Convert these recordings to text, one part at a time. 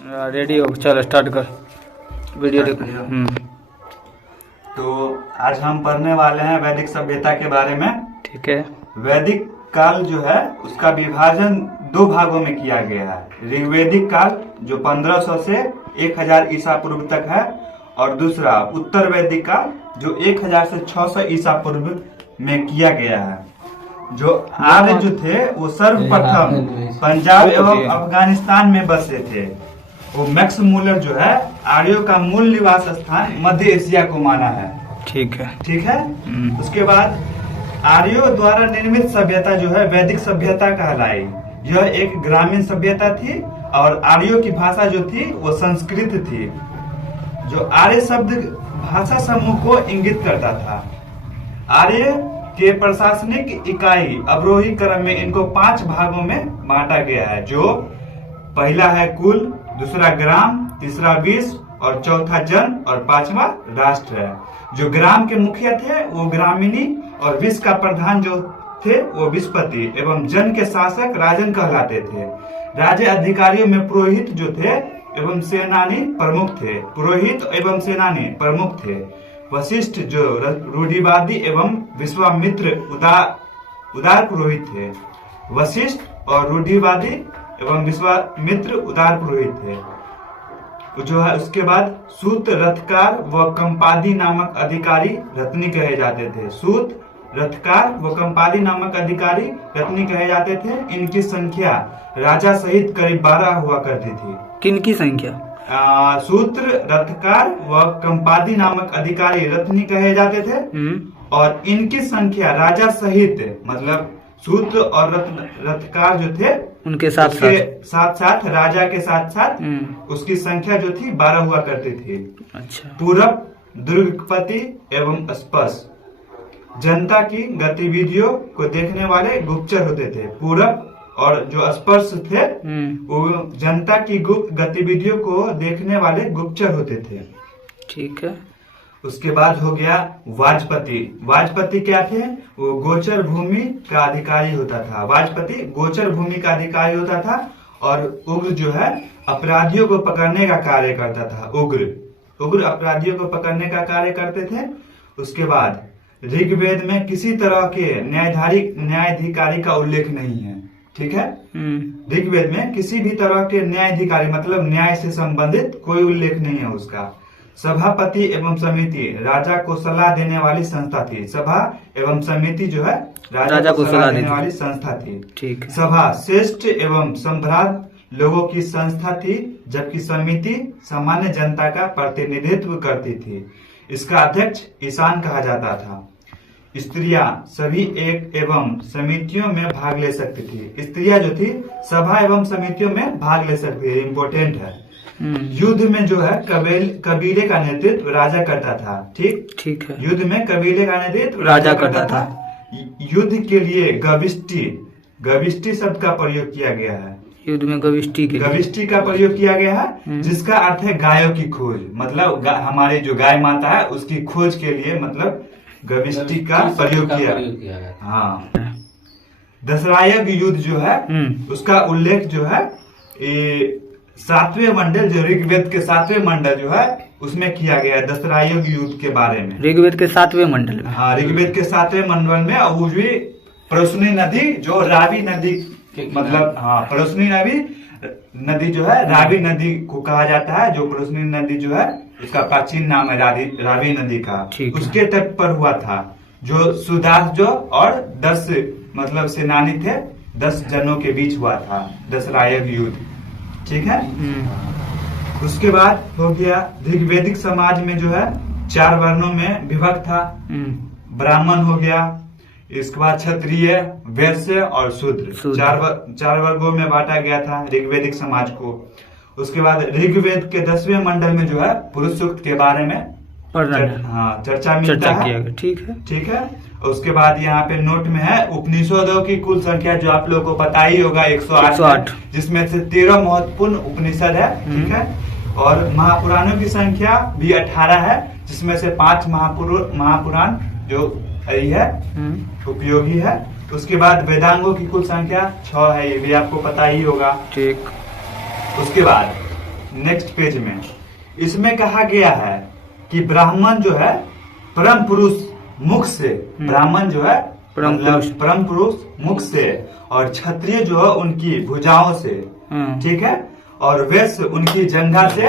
Ready हो, चलो start कर वीडियो देखो। तो आज हम पढ़ने वाले हैं वैदिक सभ्यता के बारे में। ठीक है। वैदिक काल जो है उसका विभाजन दो भागों में किया गया है। ऋग्वैदिक काल जो 1500 से 1000 ईसा पूर्व तक है, और दूसरा उत्तर वैदिक काल जो 1000 से 600 ईसा पूर्व में किया गया है। जो आर्य जो थे वो सर्वप्रथम पंजाब एवं अफगानिस्तान में बसे थे। वो मैक्स मूलर जो है आर्यों का मूल निवास स्थान मध्य एशिया को माना है। ठीक है। ठीक है। उसके बाद आर्यों द्वारा निर्मित सभ्यता जो है वैदिक सभ्यता कहलाई। यह एक ग्रामीण सभ्यता थी और आर्यों की भाषा जो थी वो संस्कृत थी। जो आर्य शब्द भाषा समूह को इंगित करता था। आर्य के प्रशासनिक इकाई अवरोही क्रम में इनको 5 भागों में बांटा गया है। जो पहला है कुल, दूसरा ग्राम, तीसरा विश्व और चौथा जन और 5वां राष्ट्र है। जो ग्राम के मुखिया थे वो ग्रामीणी और विश्व का प्रधान जो थे वो विश्वपति एवं जन के शासक राजन कहलाते थे। राज्य अधिकारियों में पुरोहित जो थे एवं सेनानी प्रमुख थे। पुरोहित एवं सेनानी प्रमुख थे। वशिष्ठ जो रूढ़िवादी एवं विश्वामित्र उदार पुरोहित थे। वशिष्ठ और रूढ़िवादी एवं विश्वामित्र उदार पुरोहित थे जो है। उसके बाद सूत, रथकार व कंपादी नामक अधिकारी रत्नी कहे जाते थे। सूत, रथकार व कंपादी नामक अधिकारी रत्नी कहे जाते थे। इनकी संख्या राजा सहित करीब 12 हुआ करती थी। किनकी संख्या? सूत्र, रथकार व कंपादी नामक अधिकारी रत्नी कहे जाते थे। और इनकी संख्या राजा सहित, मतलब सूत्र और रथकार जो थे उनके साथ राजा के साथ साथ उसकी संख्या जो थी 12 हुआ करती थी। अच्छा। पूरब, दुर्गपति एवं स्पर्श जनता की गतिविधियों को देखने वाले गुप्तचर होते थे। पूरब और जो स्पर्श थे वो जनता की गुप्त गतिविधियों को देखने वाले गुप्तचर होते थे। ठीक है। उसके बाद हो गया वाजपति। वाजपति क्या थे? वो गोचर भूमि का अधिकारी होता था। वाजपति गोचर भूमि का अधिकारी होता था। और उग्र जो है अपराधियों को पकड़ने का कार्य करता था। उग्र अपराधियों को पकड़ने का कार्य करते थे। उसके बाद ऋग्वेद में किसी तरह के न्यायाधिकारी का उल्लेख नहीं है। ठीक है। ऋग्वेद में किसी भी तरह के न्यायाधिकारी मतलब न्याय से संबंधित कोई उल्लेख नहीं है उसका। सभापति एवं समिति राजा को सलाह देने वाली संस्था थी। सभा एवं समिति जो है राजा को सलाह देने वाली संस्था थी। ठीक है। सभा श्रेष्ठ एवं सम्भ्रांत लोगों की संस्था थी, जबकि समिति सामान्य जनता का प्रतिनिधित्व करती थी। इसका अध्यक्ष ईशान कहा जाता था। स्त्रियां सभी एक एवं समितियों में भाग ले सकती थी। स्त्रियां जो थी सभा एवं समितियों में भाग ले सकती थी। इम्पोर्टेंट है। युद्ध में जो है कबीले का नेतृत्व राजा करता था। ठीक है। युद्ध में कबीले का नेतृत्व राजा करता था। युद्ध के लिए गविष्टि शब्द का प्रयोग किया गया है। युद्ध में गविष्टि का प्रयोग किया गया है, जिसका अर्थ है गायों की खोज। मतलब हमारे जो गाय माता है उसकी खोज के लिए मतलब गविष्टि का प्रयोग किया। हाँ। दशरायग युद्ध जो है उसका उल्लेख जो है 7वें मंडल, जो ऋग्वेद के 7वें मंडल जो है उसमें किया गया है। दशरायग युद्ध के बारे में ऋग्वेद के 7वें मंडल में। हाँ, ऋग्वेद के 7वें मंडल में। और भी परोसनी नदी जो रावी नदी मतलब परोसनी नदी जो है रावी नदी को कहा जाता है। जो परोसनी नदी जो है उसका प्राचीन नाम है रावी नदी का। उसके तट पर हुआ था। जो सुदास जो और 10 मतलब सेनानी थे, 10 जनों के बीच हुआ था दशरायग युद्ध। ठीक है। उसके बाद हो गया ऋग्वैदिक समाज में जो है 4 वर्णों में विभक्त था। ब्राह्मण हो गया, इसके बाद क्षत्रिय, वैश्य और शूद्र। 4 वर्गों में बांटा गया था ऋग्वैदिक समाज को। उसके बाद ऋग्वेद के 10वें मंडल में जो है पुरुष सूक्त के बारे में चर्चा मिलता है। ठीक है। उसके बाद यहाँ पे नोट में है उपनिषदों की कुल संख्या जो आप लोगों को पता ही होगा 108, जिसमें से 13 महत्वपूर्ण उपनिषद है। ठीक है। और महापुराणों की संख्या भी 18 है, जिसमें से 5 महापुराण जो है उपयोगी है। उसके बाद वेदांगों की कुल संख्या 6 है, ये भी आपको पता ही होगा। ठीक। उसके बाद नेक्स्ट पेज में इसमें कहा गया है कि ब्राह्मण जो है परम पुरुष मुख से, ब्राह्मण जो है परम पुरुष मुख से, और क्षत्रिय जो है उनकी भुजाओं से, ठीक है, और वैश्य उनकी जंघा से,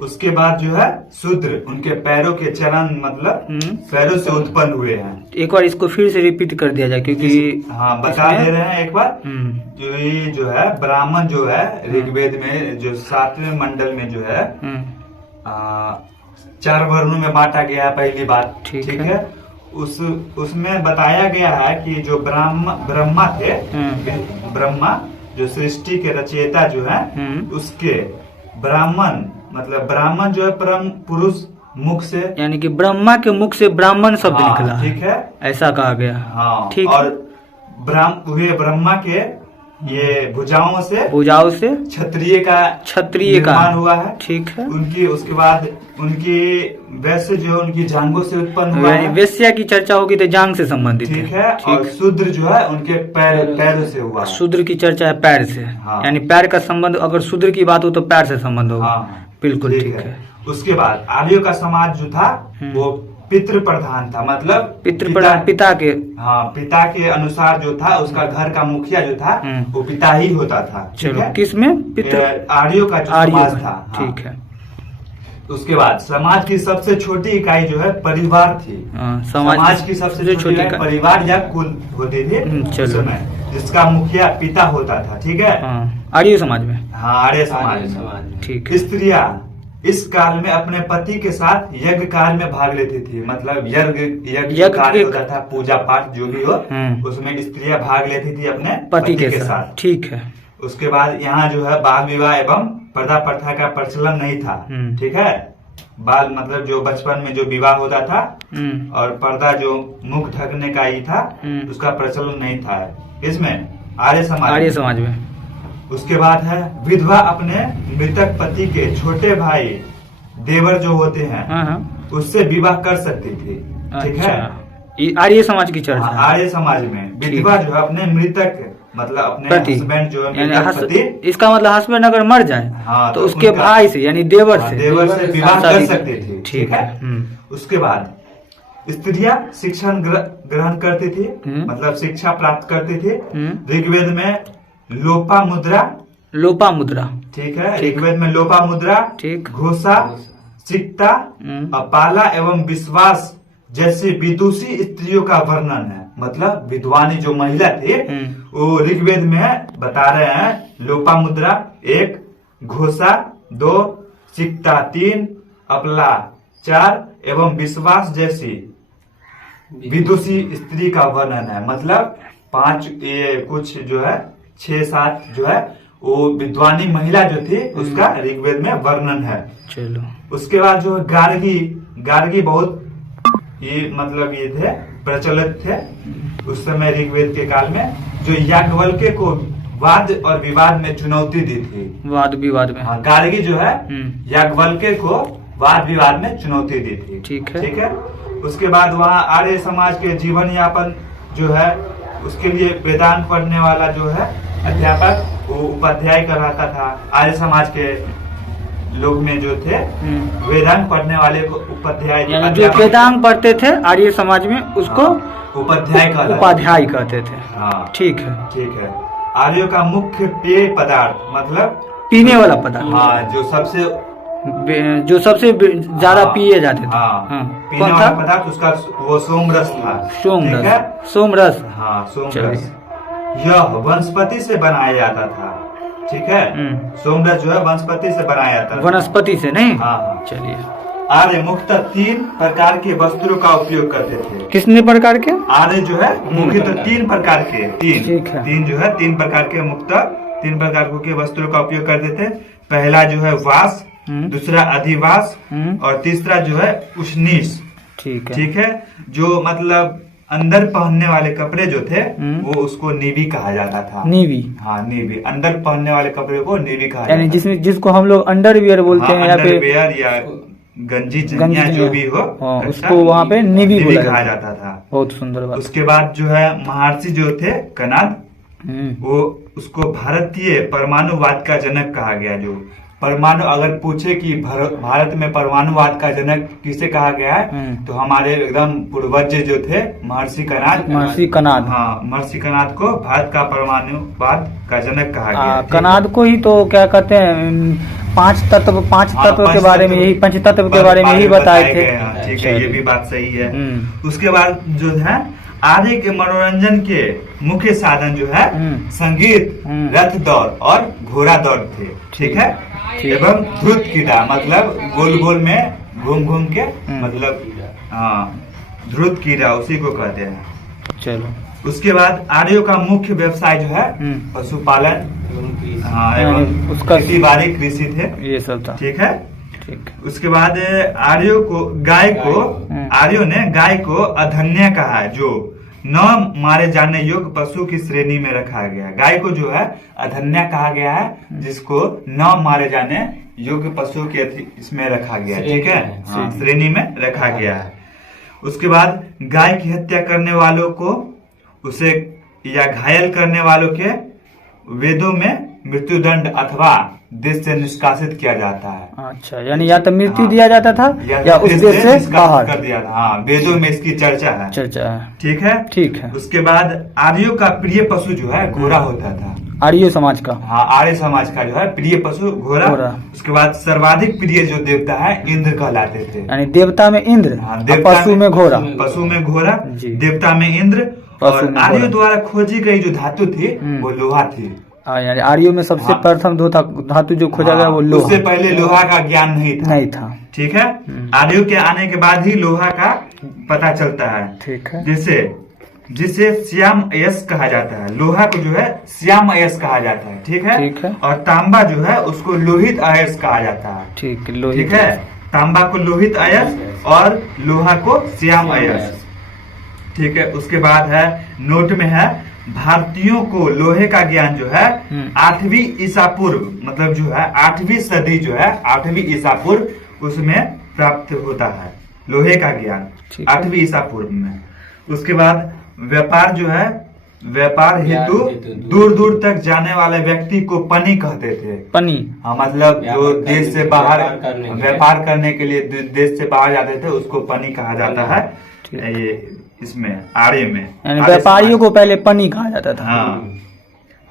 उसके बाद जो है शूद्र उनके पैरों के चलन मतलब पैरों से उत्पन्न हुए हैं। एक बार इसको फिर से रिपीट कर दिया जाए क्योंकि हाँ बता दे रहे हैं एक बार। जो ये जो है ब्राह्मण जो है ऋग्वेद में जो 7वें मंडल में जो है 4 वर्णों में बांटा गया है, पहली बात, ठीक है। उसमें बताया गया है कि जो ब्रह्मा थे, ब्रह्मा जो सृष्टि के रचयिता जो है, उसके ब्राह्मण मतलब ब्राह्मण जो है परम पुरुष मुख से, यानी कि ब्रह्मा के मुख से ब्राह्मण शब्द निकला, ठीक है, ऐसा कहा गया। हाँ, ठीक। और ब्रह्मा के ये भुजाओं से क्षत्रिय का निर्माण हुआ है, ठीक है। उनकी उसके बाद उनकी वैश्य जो है उनकी जांघों से उत्पन्न हुआ है। वैश्या की चर्चा होगी तो जांग से संबंधित, ठीक है। और शूद्र जो है उनके पैरों से हुआ। शूद्र की चर्चा है पैर से, यानी पैर का संबंध, अगर शूद्र की बात हो तो पैर से संबंध होगा। बिल्कुल ठीक है। उसके बाद आर्यों का समाज जो था वो पितृ प्रधान था, मतलब पिता के, हाँ, पिता के अनुसार जो था उसका घर का मुखिया जो था वो पिता ही होता था। चलो, किसमें आर्यों का जो समाज था, ठीक है। उसके बाद समाज की सबसे छोटी इकाई जो है परिवार थी। समाज की सबसे छोटी इकाई परिवार या कुल होती थी उस समय, जिसका मुखिया पिता होता था, ठीक है। आर्य समाज में, हाँ, आर्य समाज में, ठीक। स्त्रियां इस काल में अपने पति के साथ यज्ञ काल में भाग लेती थी, मतलब यज्ञ कार्य होता था, पूजा पाठ जो भी हो, उसमें स्त्रियां भाग लेती थी अपने पति के साथ, ठीक है। उसके बाद यहाँ जो है बाल विवाह एवं पर्दा प्रथा का प्रचलन नहीं था, ठीक है। बाल मतलब जो बचपन में जो विवाह होता था और पर्दा जो मुख ढकने का ही था, उसका प्रचलन नहीं था इसमें आर्य समाज में। उसके बाद है विधवा अपने मृतक पति के छोटे भाई देवर जो होते हैं उससे विवाह कर सकती थी, ठीक है। आर्य समाज की चर्चा, आर्य समाज में विधवा जो है अपने मृतक मतलब अपने हस्बैंड जो है पति, इसका मतलब हस्बैंड अगर मर जाए तो उसके भाई से यानी देवर से विवाह कर सकती थी, ठीक है। उसके बाद स्त्रियां शिक्षा ग्रहण करती थी, मतलब शिक्षा प्राप्त करती थी। ऋग्वेद में लोपा मुद्रा, ठीक है। ऋग्वेद में लोपा मुद्रा, ठीक, घोषा, सिक्ता, अपाला एवं विश्वास जैसी विदुषी स्त्रियों का वर्णन है, मतलब विद्वानी जो महिला थी वो ऋग्वेद में बता रहे हैं। लोपा मुद्रा 1, घोषा 2, सिक्ता 3, अपला 4 एवं विश्वास जैसी विदुषी स्त्री का वर्णन है, मतलब 5 ये कुछ जो है 6-7 जो है वो विद्वानी महिला जो थी उसका ऋग्वेद में वर्णन है। चलो, उसके बाद जो गार्गी बहुत ये मतलब ये थे प्रचलित थे उस समय ऋग्वेद के काल में, जो याज्ञवल्क्य को वाद और विवाद में चुनौती दी थी। वाद विवाद में, हाँ, गार्गी जो है याज्ञवल्क्य को वाद विवाद में चुनौती दी थी, ठीक है, ठीक है। उसके बाद वहाँ आर्य समाज के जीवन यापन जो है उसके लिए वेदांत पढ़ने वाला जो है अध्यापक वो उपाध्याय कहलाता था। आर्य समाज के लोग में जो थे वेदांत पढ़ने वाले को उपाध्याय, जो वेदांत पढ़ते थे आर्य समाज में उसको उपाध्याय कहते थे, हाँ, ठीक है, ठीक है। आर्यों का मुख्य पेय पदार्थ मतलब पीने वाला पदार्थ, हाँ, जो सबसे ज्यादा पिए जाते थे, पीने वाला पदार्थ उसका वो सोमरस था, सोमरस, हाँ, सोमरस। यह वनस्पति से बनाया जाता था, ठीक है। सोमरस जो है वनस्पति से बनाया जाता था, वनस्पति से नहीं, हाँ। चलिए, आर्य मुख्यतः 3 प्रकार के वस्त्रों का उपयोग करते थे। कितने प्रकार के? आर्य जो है मुख्यतः 3 प्रकार के, 3 जो है 3 प्रकार के मुख्यतः 3 प्रकार के वस्त्रों का उपयोग करते थे। पहला जो है वास, दूसरा अधिवास और तीसरा जो है उष्णीस, ठीक है। जो मतलब अंदर पहनने वाले कपड़े जो थे वो उसको नीवी कहा जाता था। नीवी, हाँ, नीवी, अंदर पहनने वाले कपड़े को नीवी कहा जाता था, जिसमें जिसको हम लोग अंडरवियर बोलते हैं, अंडरवियर या गंजी जंगिया जो भी हो, उसको वहाँ पे नीवी कहा जाता था। बहुत सुंदर बात। उसके बाद जो है महर्षि जो थे कनाद, वो उसको भारतीय परमाणुवाद का जनक कहा गया। जो परमाणु अगर पूछे कि भारत में परमाणुवाद का जनक किसे कहा गया है, तो हमारे एकदम पूर्वज जो थे महर्षि कनाद, हाँ महर्षि कनाद को भारत का परमाणुवाद का जनक कहा गया। कनाद को ही तो क्या कहते हैं, पांच तत्व के बारे में, यही पंचतत्व के बारे में ही बताए थे। ठीक है, ये भी बात सही है। उसके बाद जो है आर्य के मनोरंजन के मुख्य साधन जो है संगीत, रथ दौड़ और घोड़ा दौड़ थे। ठीक है, एवं ध्रुत क्रीड़ा, मतलब गोल गोल में घूम घूम के, मतलब ध्रुत क्रीड़ा उसी को कहते हैं। चलो, उसके बाद आर्यों का मुख्य व्यवसाय जो है पशुपालन, एवं उसका खेती बाड़ी कृषि थे, ये सब था। ठीक है, उसके बाद आर्यों ने गाय को अधन्य कहा है, जो न मारे जाने योग्य पशु की श्रेणी में रखा गया। गाय को जो है अधन्य कहा गया है, जिसको न मारे जाने योग्य पशु के इसमें रखा गया। ठीक है, श्रेणी में रखा गया है। उसके बाद गाय की हत्या करने वालों को, उसे या घायल करने वालों के वेदों में मृत्युदंड अथवा देश से निष्कासित किया जाता है। अच्छा, यानी या तो मृत्यु दिया जाता था या उस देश से बाहर कर दिया था। हाँ, वेदों में इसकी चर्चा है। ठीक है, ठीक है। उसके बाद आर्यों का प्रिय पशु जो है घोड़ा होता था। आर्य समाज का, हाँ आर्य समाज का जो है प्रिय पशु घोड़ा। उसके बाद सर्वाधिक प्रिय जो देवता है इंद्र कहलाते थे। यानी देवता में इंद्र, पशु में घोड़ा, देवता में इंद्र। और आर्यों द्वारा खोजी गई जो धातु थी वो लोहा थी। यानी आर्यों में सबसे प्रथम धातु जो खोजा गया वो लोहा। उससे पहले लोहा का ज्ञान नहीं था। ठीक है, आर्यों के आने के बाद ही लोहा का पता चलता है। ठीक है, जिसे श्याम अयस्क कहा जाता है। लोहा को जो है श्याम अयस्क कहा जाता है। ठीक है, और तांबा जो है उसको लोहित अयस्क कहा जाता है। ठीक है, तांबा को लोहित अयस्क और लोहा को श्याम अयस्क। ठीक है, उसके बाद है नोट में है भारतीयों को लोहे का ज्ञान जो है 8वीं ईसा पूर्व, मतलब जो है 8वीं सदी जो है 8वीं ईसा पूर्व उसमें प्राप्त होता है लोहे का ज्ञान 8वीं ईसा पूर्व में। उसके बाद व्यापार जो है, व्यापार हेतु दूर दूर तक जाने वाले व्यक्ति को पनी कहते थे। पनी, हाँ, मतलब जो देश से बाहर व्यापार करने के लिए देश से बाहर जाते थे उसको पनी कहा जाता है। ये इसमें आर्य में व्यापारियों को पहले पनी कहा जाता था। हाँ,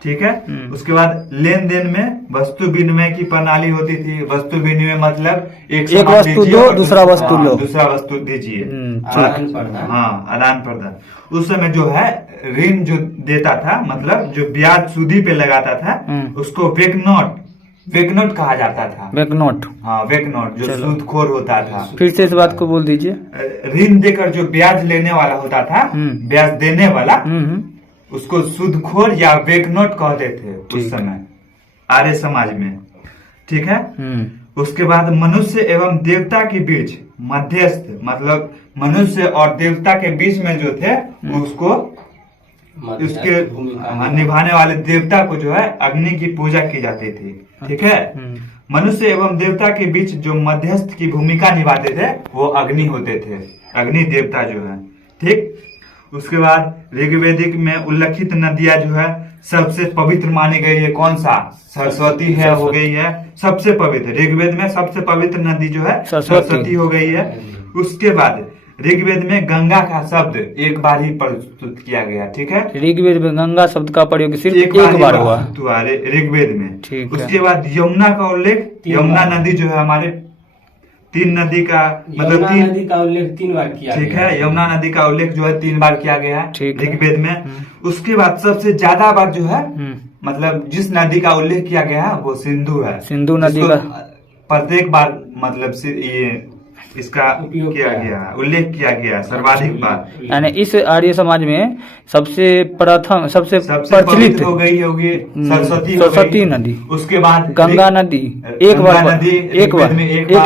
ठीक है। उसके बाद लेन देन में वस्तु विनिमय की प्रणाली होती थी। वस्तु विनिमय मतलब एक वस्तु दो, दूसरा वस्तु लो, दूसरा वस्तु दीजिए। हाँ, आदान प्रदान। उस समय जो है ऋण जो देता था, मतलब जो ब्याज सूदी पे लगाता था, उसको वेकनोट कहा जाता था। वेकनोट, हाँ वेकनोट, जो सूदखोर होता था। फिर से इस बात को बोल दीजिए। ऋण देकर जो ब्याज लेने वाला होता था, ब्याज देने वाला, उसको सूदखोर या वेकनोट कहते थे उस समय आर्य समाज में। ठीक है, उसके बाद मनुष्य एवं देवता के बीच मध्यस्थ, मतलब मनुष्य और देवता के बीच में जो थे उसको उसके निभाने वाले देवता को जो है अग्नि की पूजा की जाती थी। ठीक है, मनुष्य एवं देवता के बीच जो मध्यस्थ की भूमिका निभाते थे वो अग्नि होते थे, अग्नि देवता जो है। ठीक, उसके बाद ऋग्वेदिक में उल्लेखित नदियां जो है सबसे पवित्र मानी गई है। कौन सा? सरस्वती है, हो गई है सबसे पवित्र। ऋग्वेद में सबसे पवित्र नदी जो है सरस्वती हो गई है। उसके बाद ऋग्वेद में गंगा का शब्द एक बार ही प्रस्तुत किया गया। ठीक है, ऋग्वेद में गंगा शब्द का प्रयोग सिर्फ एक बार हुआ ऋग्वेद में। उसके बाद यमुना का उल्लेख, यमुना नदी जो है हमारे 3 नदी का, मतलब 3 नदी का उल्लेख 3 बार किया। ठीक है, यमुना नदी का उल्लेख जो है 3 बार किया गया है ऋग्वेद में। उसके बाद सबसे ज्यादा बार जो है, मतलब जिस नदी का उल्लेख किया गया है वो सिंधु है। सिंधु नदी का प्रत्येक बार मतलब ये इसका किया गया, उल्लेख किया गया सर्वाधिक बार। यानी इस आर्य समाज में सबसे प्रथम, सबसे प्रचलित हो गई होगी सरस्वती नदी। उसके बाद गंगा नदी एक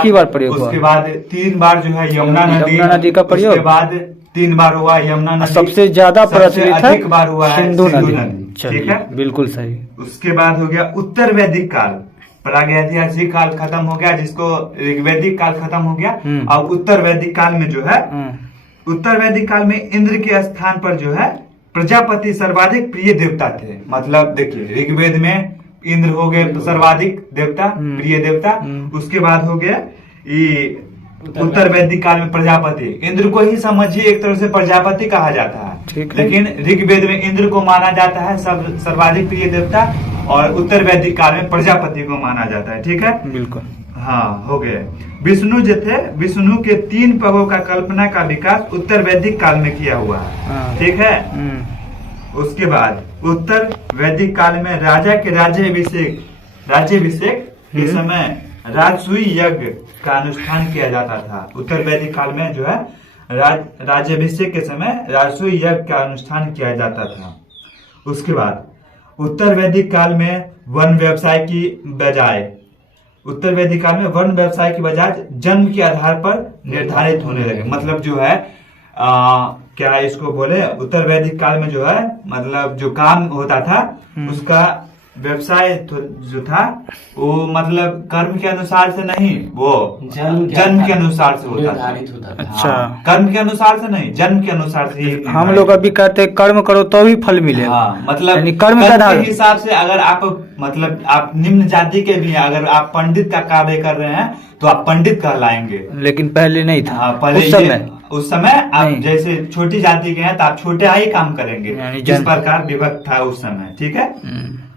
ही बार प्रयोग हुआ। उसके बाद 3 बार जो है यमुना नदी का प्रयोग। उसके बाद 3 बार हुआ यमुना नदी। सबसे ज्यादा प्रचलित है बार हुआ सिंधु नदी। ठीक है, बिल्कुल सही। उसके बाद हो गया उत्तर वैदिक काल। प्रागैतिहासिक काल खत्म हो गया, जिसको ऋग्वैदिक काल खत्म हो गया। और उत्तर वैदिक काल में जो है, उत्तर वैदिक काल में इंद्र के स्थान पर जो है प्रजापति सर्वाधिक प्रिय देवता थे। मतलब देखिए ऋग्वेद में इंद्र हो गए सर्वाधिक देवता, प्रिय देवता। उसके बाद हो गया ये उत्तर वैदिक काल में प्रजापति। इंद्र को ही समझिए एक तरह से प्रजापति कहा जाता है, लेकिन ऋग्वेद में इंद्र को माना जाता है सब सर्वाधिक प्रिय देवता, और उत्तर वैदिक काल में प्रजापति को माना जाता है। ठीक है, बिल्कुल। हाँ, हो गए। विष्णु जो थे, विष्णु के 3 पगों का कल्पना का विकास उत्तर वैदिक काल में किया हुआ है। ठीक है। उसके बाद उत्तर वैदिक काल में राजा के राज्याभिषेक के समय राजसूय यज्ञ का अनुष्ठान किया जाता था। उत्तर वैदिक काल में जो है राज्याभिषेक के समय राजसूय यज्ञ का अनुष्ठान किया जाता था। उसके बाद उत्तर वैदिक काल में वन व्यवसाय की बजाय जन्म के आधार पर निर्धारित होने लगे। मतलब जो है क्या इसको बोले, उत्तर वैदिक काल में जो है मतलब जो काम होता था उसका व्यवसाय जो था वो मतलब कर्म के अनुसार से नहीं, वो जन्म के अनुसार से होता था। अच्छा, कर्म के अनुसार से नहीं, जन्म के अनुसार से। हम लोग अभी कहते हैं कर्म करो तो भी फल मिलेगा। हाँ, मतलब कर्म के हिसाब से अगर आप मतलब आप निम्न जाति के भी हैं, अगर आप पंडित का कार्य कर रहे हैं तो आप पंडित कहलाएंगे, लेकिन पहले नहीं था। हाँ, पहले उस समय आप जैसे छोटी जाति के हैं तो आप छोटे ही काम करेंगे, जिस प्रकार विभक्त था उस समय। ठीक है,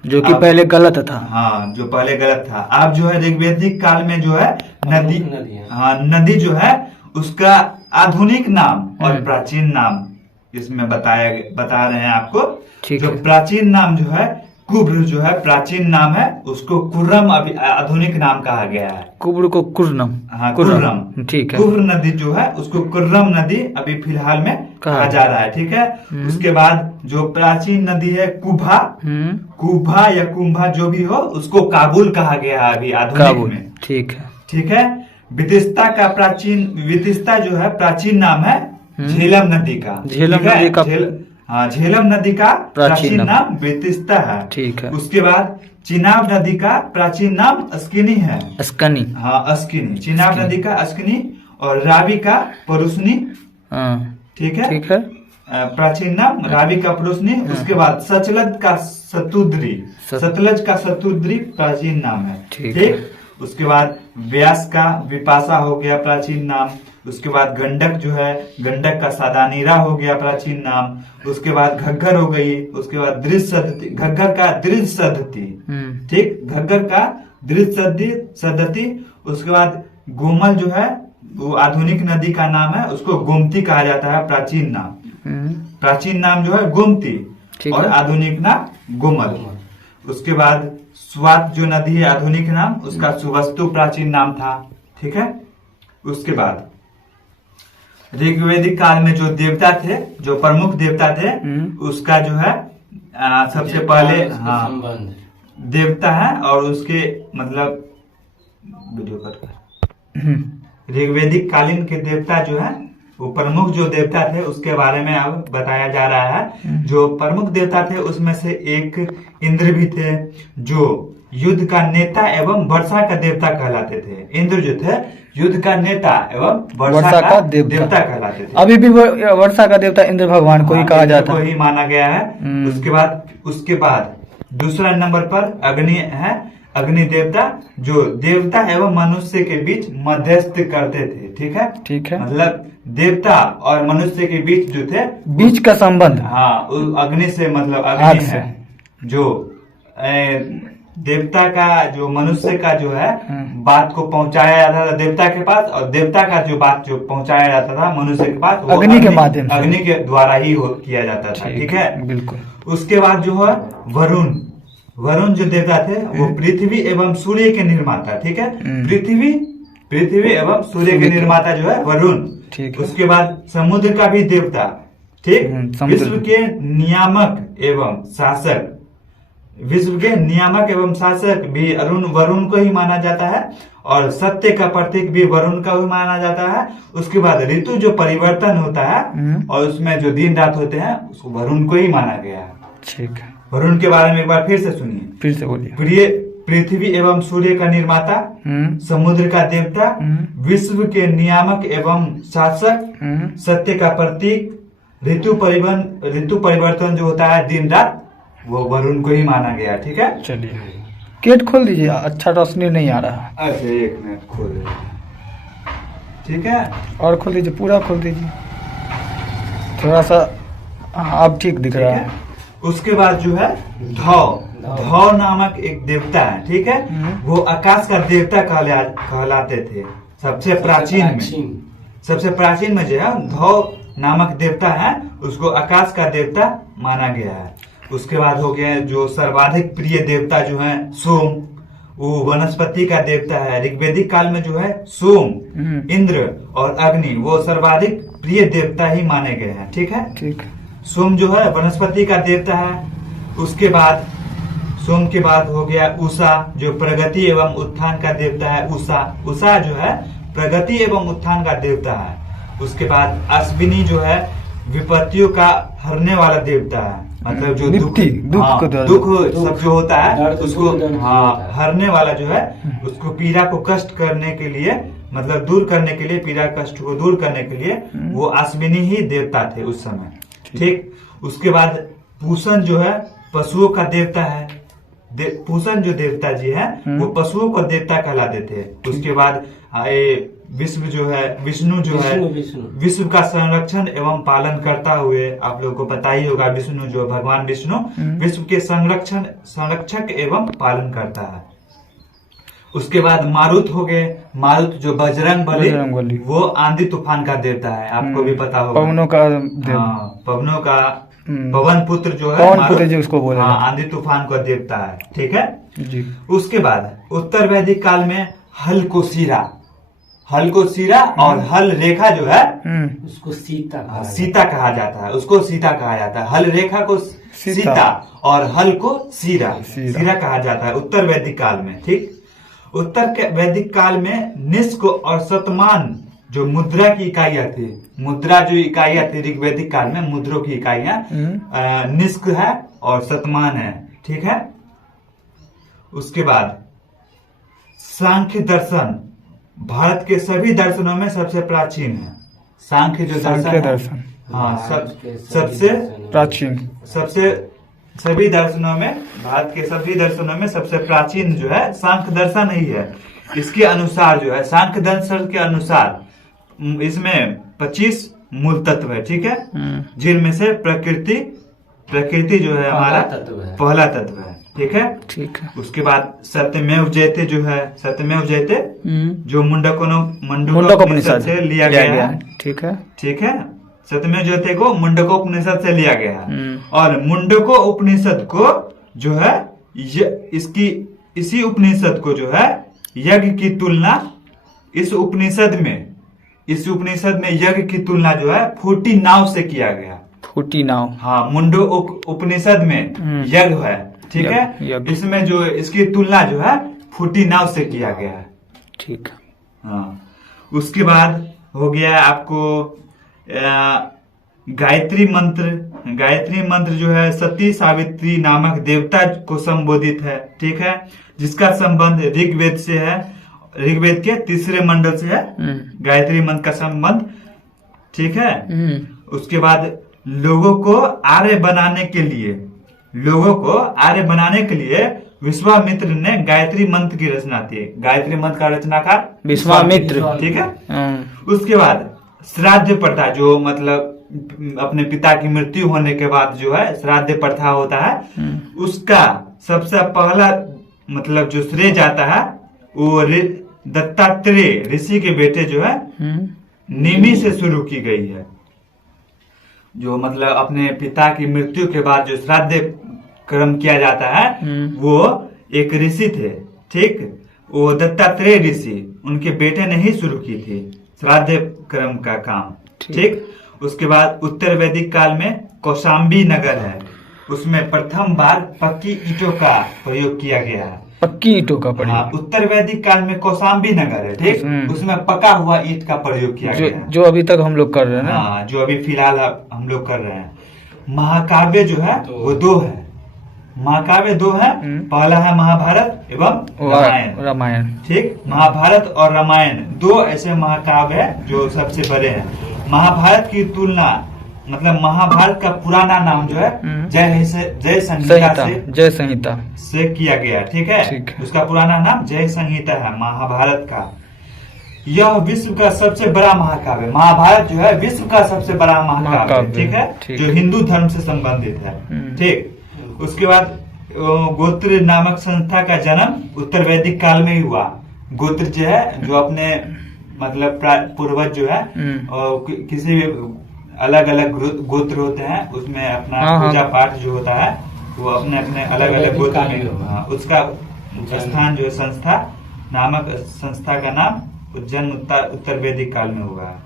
जो कि पहले गलत था। हाँ, जो पहले गलत था। अब जो है ऋग्वैदिक काल में जो है नदी जो है उसका आधुनिक नाम और प्राचीन नाम इसमें बता रहे हैं आपको। जो प्राचीन नाम जो है कुब्र जो है प्राचीन नाम है, उसको कुर्रम अभी आधुनिक नाम कहा गया है। कुब्र को कुर्रम। हाँ, कुर्रम। ठीक है। कुब्र नदी जो है उसको कुर्रम नदी अभी फिलहाल में कहा जा रहा है। ठीक है। उसके बाद जो प्राचीन नदी है कुभा या कुंभा जो भी हो, उसको काबुल कहा गया है अभी आधुनिक में। ठीक है। ठीक है। वितिस्ता जो है प्राचीन नाम है झेलम नदी का। झेलम नदी का प्राचीन नाम वितिस्ता है। ठीक है। उसके बाद चिनाब नदी का प्राचीन नाम अस्किनी है। अस्कनी। हाँ, अस्किनी। चिनाब नदी का अस्किनी और रावी का परुष्णी। ठीक है। ठीक है। प्राचीन नाम रावी का परुष्णी। उसके बाद सतलज का सतुद्री प्राचीन नाम है। ठीक। उसके बाद व्यास का विपाशा हो गया प्राचीन नाम। उसके बाद गंडक जो है गंडक का सादानीरा हो गया प्राचीन नाम। उसके बाद घग्गर हो गई। उसके बाद घग्गर का दृढ़ सद्धति। ठीक, घग्गर का दृढ़ सद्धति। उसके बाद गोमल जो है वो आधुनिक नदी का नाम है, उसको गोमती कहा जाता है प्राचीन नाम। प्राचीन नाम जो है गोमती और आधुनिक नाम गोमल। उसके बाद स्वात जो नदी है आधुनिक नाम, उसका सुवस्तु प्राचीन नाम था। ठीक है। उसके बाद ऋग्वैदिक काल में जो देवता थे, जो प्रमुख देवता थे, उसका जो है सबसे पहले देवता है और उसके मतलब वीडियो कर ऋग्वैदिक कालीन के देवता जो है वो प्रमुख जो देवता थे उसके बारे में अब बताया जा रहा है। जो प्रमुख देवता थे उसमें से एक इंद्र भी थे, जो युद्ध का नेता एवं वर्षा का देवता कहलाते थे। इंद्र जो थे युद्ध का नेता एवं वर्षा का देवता कहलाते थे। अभी भी वर्षा का देवता इंद्र भगवान को ही कहा जाता है, को ही माना गया है। उसके बाद दूसरा नंबर पर अग्नि है, अग्नि देवता, जो देवता एवं मनुष्य के बीच मध्यस्थ करते थे। ठीक है। ठीक है। मतलब देवता और मनुष्य के बीच जो थे बीच का संबंध। हाँ, अग्नि से मतलब अग्नि है जो देवता का जो मनुष्य का जो है बात को पहुंचाया जाता था देवता के पास, और देवता का जो बात जो पहुंचाया जाता था मनुष्य के पास वो अग्नि के माध्यम से, अग्नि के द्वारा ही किया जाता था। ठीक है। बिल्कुल। उसके बाद जो है वरुण जो देवता थे वो पृथ्वी एवं सूर्य के निर्माता। ठीक है। पृथ्वी एवं सूर्य के निर्माता जो है वरुण। उसके बाद समुद्र का भी देवता। ठीक। विश्व के नियामक एवं शासक भी वरुण को ही माना जाता है, और सत्य का प्रतीक भी वरुण का ही माना जाता है। उसके बाद ऋतु जो परिवर्तन होता है और उसमें जो दिन रात होते हैं उसको वरुण को ही माना गया है। ठीक है। वरुण के बारे में एक बार फिर से सुनिए, फिर से बोलिए। पृथ्वी एवं सूर्य का निर्माता, समुद्र का देवता, विश्व के नियामक एवं शासक, सत्य का प्रतीक, ऋतु परिवर्तन जो होता है दिन रात, वो वरुण को ही माना गया। ठीक है। चलिए गेट खोल दीजिए, अच्छा रोशनी नहीं आ रहा। अच्छा एक मिनट खोल रहे हैं। ठीक है, और खोल दीजिए, पूरा खोल दीजिए, थोड़ा सा। हाँ, अब ठीक दिख रहा है। उसके बाद जो है धौ नामक एक देवता है, ठीक है। वो आकाश का देवता कहलाते थे सबसे प्राचीन में जो है धौ नामक देवता है, उसको आकाश का देवता माना गया है। उसके बाद हो गया जो सर्वाधिक प्रिय देवता जो है सोम, वो वनस्पति का देवता है। ऋग्वेदिक काल में जो है सोम, इंद्र और अग्नि वो सर्वाधिक प्रिय देवता ही माने गए हैं, ठीक है। ठीक। सोम जो है वनस्पति का देवता है। उसके बाद सोम के बाद हो गया उषा, जो प्रगति एवं उत्थान का देवता है। उषा जो है प्रगति एवं उत्थान का देवता है। उसके बाद अश्विनी जो है विपत्तियों का हरने वाला देवता है, मतलब जो दुख सब जो होता है उसको हरने वाला जो है, उसको पीड़ा को कष्ट करने के लिए, मतलब दूर करने के लिए, पीड़ा कष्ट को दूर करने के लिए वो अश्विनी ही देवता थे उस समय, ठीक। उसके बाद पूषण जो है पशुओं का देवता है। पूषण जो देवता जी है वो पशुओं को देवता कहलाते थे। उसके बाद विष्णु जो है विश्व का संरक्षण एवं पालन करता हुए, आप लोगों को पता ही होगा, विष्णु जो भगवान विष्णु विश्व के संरक्षक एवं पालन करता है। उसके बाद मारुत हो गए। मारुत जो बजरंग बली वो आंधी तूफान का देवता है, आपको भी पता होगा। पवनों का पवन पुत्र जो है उसको बोले आंधी तूफान का देवता है, ठीक है जी। उसके बाद उत्तर वैदिक काल में हल को सिरा और हल रेखा जो है उसको सीता कहा जाता है, उसको सीता कहा जाता है। हल रेखा को सीता और हल को सीरा कहा जाता है उत्तर वैदिक काल में, ठीक। उत्तर के वैदिक काल में निष्क और शतमान जो मुद्रा की इकाइयां थी, मुद्रा जो इकाइयां थी ऋग्वैदिक काल में, मुद्रों की इकाइयां निष्क है और शतमान है, ठीक है। उसके बाद सांख्य दर्शन भारत के सभी दर्शनों में सबसे प्राचीन है। सांख्य जो दर्शन सबसे प्राचीन, सभी दर्शनों में, भारत के सभी दर्शनों में सबसे प्राचीन जो है सांख्य दर्शन ही है। इसके अनुसार जो है, सांख्य दर्शन के अनुसार इसमें 25 मूल तत्व है, ठीक है, जिनमें से प्रकृति जो है हमारा पहला तत्व है, ठीक है। ठीक है। उसके बाद सत्यमेव जयते जो है, जो मुंडकोपनिषद से लिया गया है, ठीक है। सत्यमेव जयते को मुंडकोपनिषद से लिया गया है। और मुंडकोपनिषद को जो है इसी उपनिषद को जो है यज्ञ की तुलना, इस उपनिषद में यज्ञ की तुलना जो है फूटी नाव से किया गया। फूटी नाव, हाँ, मुंडो उपनिषद में यज्ञ है, ठीक है। इसमें जो इसकी तुलना जो है फूटी नाव से किया गया है, ठीक। हाँ। उसके बाद हो गया आपको गायत्री मंत्र जो है सती सावित्री नामक देवता को संबोधित है, ठीक है, जिसका संबंध ऋग्वेद से है, ऋग्वेद के 3 मंडल से है गायत्री मंत्र का संबंध, ठीक है। उसके बाद लोगों को आर्य बनाने के लिए विश्वामित्र ने गायत्री मंत्र की रचना की। गायत्री मंत्र का रचनाकार विश्वामित्र, ठीक है। उसके बाद श्राद्ध प्रथा, जो मतलब अपने पिता की मृत्यु होने के बाद जो है श्राद्ध प्रथा होता है, उसका सबसे पहला मतलब जो श्रेय जाता है वो दत्तात्रेय ऋषि के बेटे जो है निमि से शुरू की गई है। जो मतलब अपने पिता की मृत्यु के बाद जो श्राद्ध कर्म किया जाता है वो एक ऋषि थे, ठीक, वो दत्तात्रेय ऋषि, उनके बेटे ने ही शुरू की थी श्राद्ध कर्म का काम, ठीक। उसके बाद उत्तर वैदिक काल में कौशाम्बी नगर है, उसमें प्रथम बार पक्की ईंटों का प्रयोग किया गया है। पक्की ईंटों का प्रयोग, हाँ, उत्तर वैदिक काल में कौशाम्बी नगर है, ठीक, उसमें पका हुआ ईंट का प्रयोग किया गया है, जो अभी तक हम लोग कर रहे हैं ना। हाँ, जो अभी फिलहाल हम लोग कर रहे हैं। महाकाव्य जो है वो 2 है, महाकाव्य 2 है, पहला है महाभारत एवं रामायण, ठीक। महाभारत और रामायण 2 ऐसे महाकाव्य है जो सबसे बड़े हैं। महाभारत की तुलना मतलब महाभारत का पुराना नाम जो है जय संहिता संहिता, जय संहिता से किया गया। ठीक है, ठीक है। उसका पुराना नाम जय संहिता है महाभारत का। यह विश्व का सबसे बड़ा महाकाव्य, महाभारत जो है विश्व का सबसे बड़ा महाकाव्य, ठीक है, जो हिंदू धर्म से संबंधित है। ठीक, उसके बाद गोत्र नामक संस्था का जन्म उत्तर वैदिक काल में ही हुआ। गोत्र जो है, जो अपने मतलब पूर्वज जो है किसी भी अलग अलग गोत्र होते हैं, उसमें अपना पूजा पाठ जो होता है वो अपने अपने अलग अलग गोत्र में, उसका स्थान जो संस्था नामक संस्था का नाम उज्जैन उत्तर वैदिक काल में हुआ है।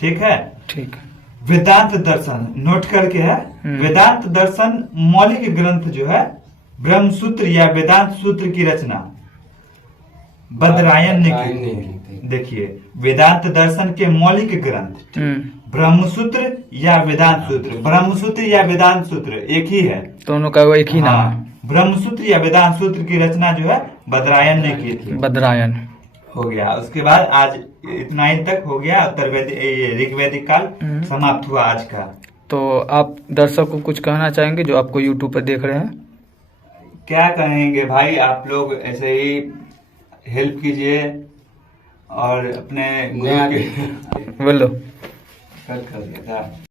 ठीक है, ठीक। वेदांत दर्शन नोट करके है। वेदांत दर्शन मौलिक ग्रंथ जो है ब्रह्मसूत्र या वेदांत सूत्र की रचना बदरायन ने की। देखिए, वेदांत दर्शन के मौलिक ग्रंथ ब्रह्मसूत्र या वेदांत सूत्र, ब्रह्मसूत्र या वेदांत सूत्र एक ही है, दोनों का वो एक ही नाम है। ब्रह्मसूत्र या वेदांत सूत्र की रचना जो है बदरायन ने की थी। बदरायन हो गया। उसके बाद आज इतना ही तक हो गया, उत्तर वैदिक ऋग्वैदिक काल समाप्त हुआ आज का। तो आप दर्शक को कुछ कहना चाहेंगे जो आपको यूट्यूब पर देख रहे हैं? क्या कहेंगे भाई, आप लोग ऐसे ही हेल्प कीजिए और अपने बोलो। कट कर दिया था।